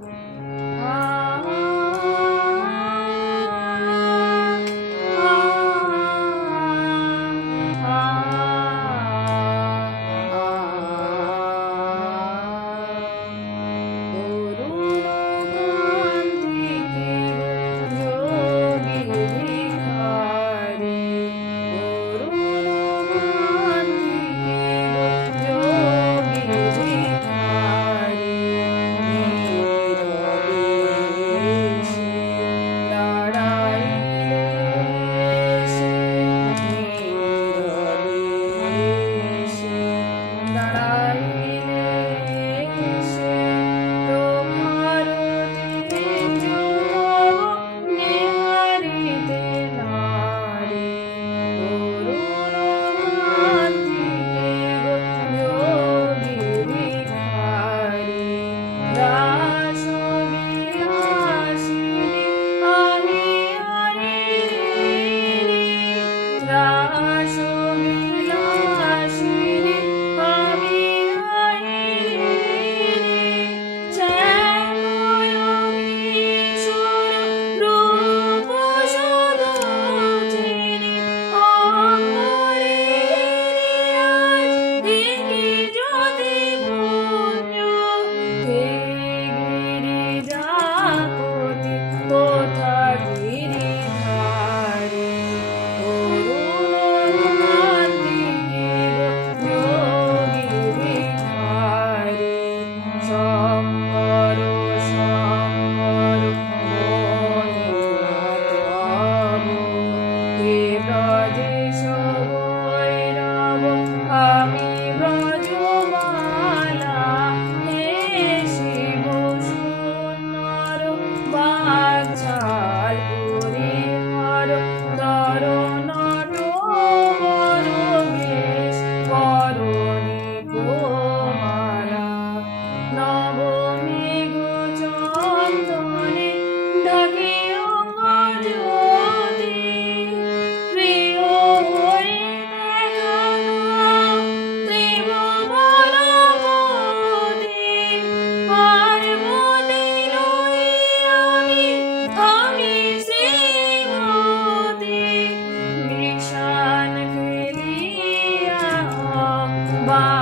Mm. up. ば